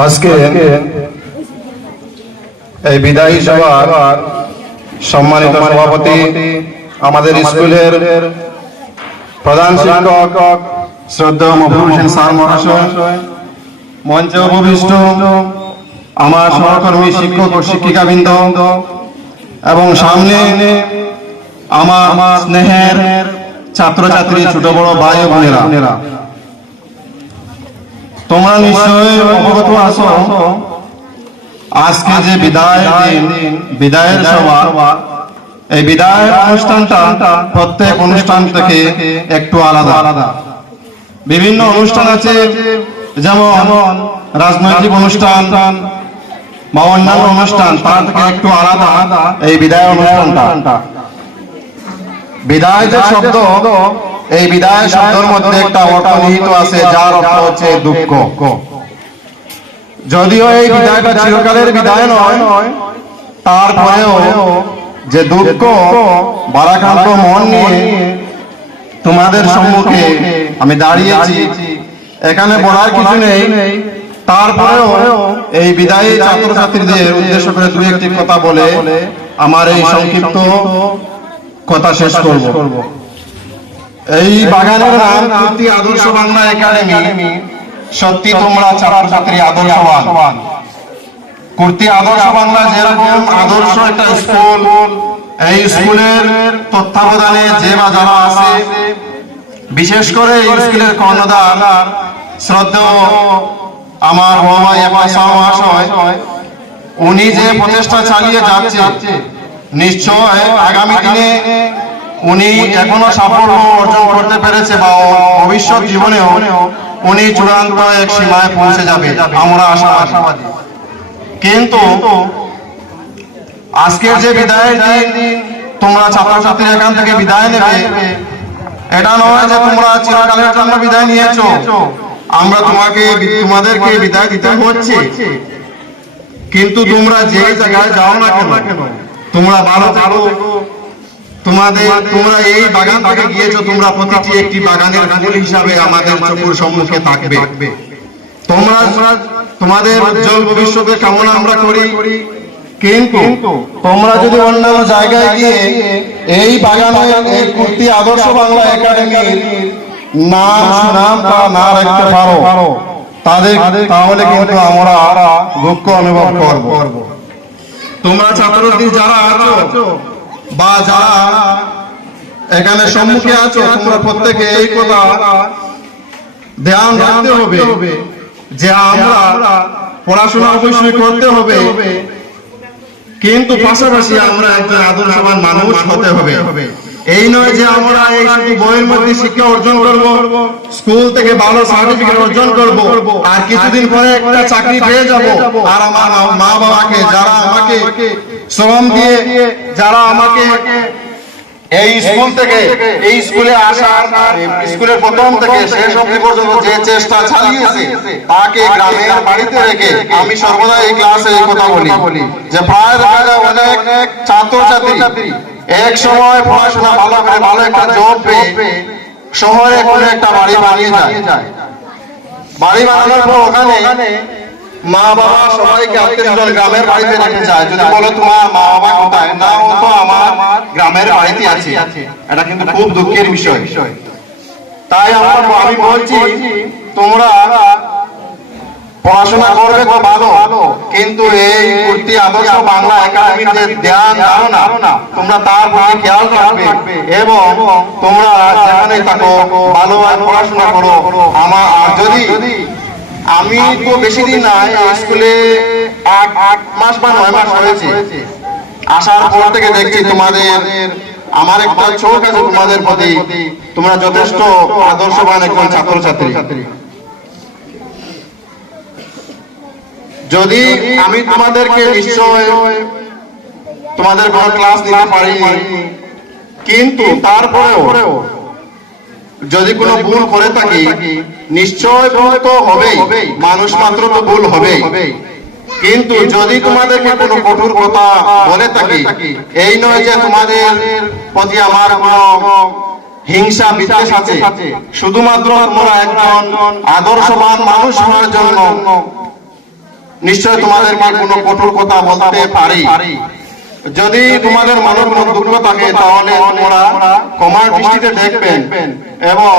আজকে এই বিদায়ী সভার সম্মানিত সভাপতি আমাদের স্কুলের প্রধান শিক্ষক শ্রদ্ধা মফরুল হোসেন স্যার মহাশয়, মঞ্চে উপবিষ্ট আমার সহকর্মী শিক্ষক ও শিক্ষিকাবৃন্দ এবং সামনে আমার স্নেহের ছাত্রছাত্রী, ছোট বড় ভাই বোনেরা। তোমরা নিশ্চয়ই অবগত আছো? আজকে যে বিদায় দিন, বিদায়ের সভা, এই বিদায় অনুষ্ঠানটা প্রত্যেক অনুষ্ঠান থেকে একটু আলাদা। আলাদা বিভিন্ন অনুষ্ঠান আছে, যেমন রাজনৈতিক অনুষ্ঠান বা অন্যান্য অনুষ্ঠান, তার থেকে একটু আলাদা এই বিদায় অনুষ্ঠানটা। বিদায় যে শব্দ এই বিদায় শব্দের মধ্যে একটা অর্থ নিহিত আছে যার অর্থ হচ্ছে দুঃখ। যদিও এই বিদায়টা চিরকালের বিদায় নয় তারপরেও যে দুঃখ বারাক্রান্ত মন নিয়ে তোমাদের সম্মুখে আমি দাঁড়িয়েছি। এখানে বলার কিছু নেই। তারপরেও এই বিদায়ী ছাত্রছাত্রীদের উদ্দেশ্য করে দুই একটি কথা বলে আমার এই সংক্ষিপ্ত কথা শেষ করব। এই বাগানের নাম কীর্তি আদর্শ বাংলা একাডেমি। সত্যি তোমরা ছাত্রছাত্রী আদর্শবান কীর্তি আদর্শ বাংলা যেরকম আদর্শ একটা স্কুল এই স্কুলের তত্ত্বাবধানে যে বা যারা আছে বিশেষ করে এই স্কুলের কর্ণধার শ্রদ্ধেয় আমার এমাসা মহাশয় উনি যে প্রচেষ্টা চালিয়ে যাচ্ছে নিশ্চয় আগামী দিনে উনি এখনও সাফল্য অর্জন করতে পেরেছে বা ভবিষ্যৎ জীবনেও উনি চূড়ান্ত এক সীমায় পৌঁছে যাবে। আমরা আশাবাদী। কিন্তু আজকের যে বিদায়ের দিন, তোমরা ছাত্রছাত্রী এখান থেকে বিদায় নেবে। এটা নয় যে তোমরা চিরকালের জন্য বিদায় নিয়েছো। আমরা তোমাকে, তোমাদেরকে বিদায় দিতে হচ্ছে। কিন্তু তোমরা যে জায়গায় যাও না কেন, তোমরা ভালো থাকো। তোমাদের, তোমরা এই বাগান থেকে গিয়েছো, তোমরা প্রতিটি একটি বাগানের ফুল হিসাবে আমাদের চোখের সম্মুখে থাকবে। তোমরা, তোমাদের উজ্জ্বল ভবিষ্যতের কামনা আমরা করি। কিন্তু তোমরা যদি অন্যান্য জায়গায় গিয়ে এই বাগানে কুর্তি আদর্শ বাংলা একাডেমির নাম, সুনাম তা না রাখতে পারো, তাদের, তাহলে কিন্তু আমরা দুঃখ অনুভব করব। তোমরা ছাত্রছাত্রী যারা আছো বা যারা এখানে সম্মুখে আছো তোমরা প্রত্যেকে এই কথা ধ্যান রাখতে হবে যে আমরা পড়াশোনা অবশ্যই করতে হবে। কিন্তু পাশাপাশি আমরা একজন আদর্শবান মানুষ হতে হবে। এই নয় যে আমরা এই শুধু বইয়ের মধ্যে শিক্ষা অর্জন করব স্কুল থেকে ভালো সার্টিফিকেট অর্জন করব আর কিছুদিন পরে একটা চাকরি পেয়ে যাব। আর আমার মা বাবাকে যারা আমাকে শ্রম দিয়ে যারা আমাকে এই স্কুল থেকে, এই স্কুলে আসার স্কুলের প্রথম থেকে শেষ অবধি পর্যন্ত যে চেষ্টা চালিয়েছে, তাকে গ্রামের বাড়িতে রেখে আমি সর্বদা এই ক্লাসে এই কথা বলি। যে প্রায় দেখা অনেক ছাত্রছাত্রী, এক সময় পড়াশোনা ভালো করে, ভালো একটা জব পেয়ে শহরে কোনো একটা বাড়ি বানিয়ে যায়। বাড়ি বানানোর পর ওখানে মা বাবা সবাইকে আত্মীয় স্বজন গ্রামের বাড়িতে রেখে যায়। যদি বলো তোমার মা বাবা কোথায়, না, ও তো আমার গ্রামের বাড়িতে আছে। এটা কিন্তু খুব দুঃখের বিষয়। তাই আমার আমি বলছি, তোমরা পড়াশোনা করবে তো ভালো, কিন্তু এই কুর্তি, আদর্শ বাংলা একাডেমির যে ধ্যান ধারণা তোমরা তার প্রতি খেয়াল রাখবে এবং তোমরা যেখানে থাকো ভালোভাবে পড়াশোনা করো। আমার যদি আমি তো বেশি দিন নাই, স্কুলে আট আট মাস বা নয় মাস হয়েছে। আসার পর থেকে দেখছি তোমাদের, আমার একটা চোখ আছে তোমাদের প্রতি। তোমরা যথেষ্ট আদর্শবান একজন ছাত্রছাত্রী। যদি আমি তোমাদেরকে নিশ্চয় তোমাদের কোনো ক্লাস নিতে পারি কিন্তু তারপরেও যদি কোনো ভুল করে থাকি নিশ্চয় ভুল তো হবেই। মানুষ মাত্র তো ভুল হবেই। কিন্তু যদি তোমাদেরকে কোনো কঠোর কথা বলে থাকি এই নয় যে তোমাদের প্রতি আমার কোনো হিংসা বিদ্বেষ আছে শুধুমাত্র তোমরা একজন আদর্শবান মানুষ হওয়ার জন্য নিশ্চয় তোমাদেরকে কোনো কঠোর কথা বলতে পারি। যদি তোমাদের মনে কোনো দুঃখ থাকে, তাহলে তোমরা ক্ষমার দৃষ্টিতে দেখবেন এবং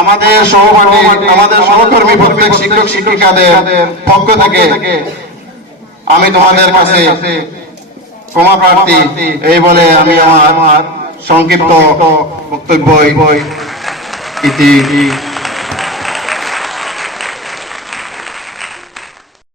আমাদের সহপাঠী, আমাদের সহকর্মী প্রত্যেক শিক্ষক, শিক্ষিকাদের পক্ষ থেকে আমি তোমাদের কাছে ক্ষমা প্রার্থী। এই বলে আমি আমার সংক্ষিপ্ত বক্তব্য ইতি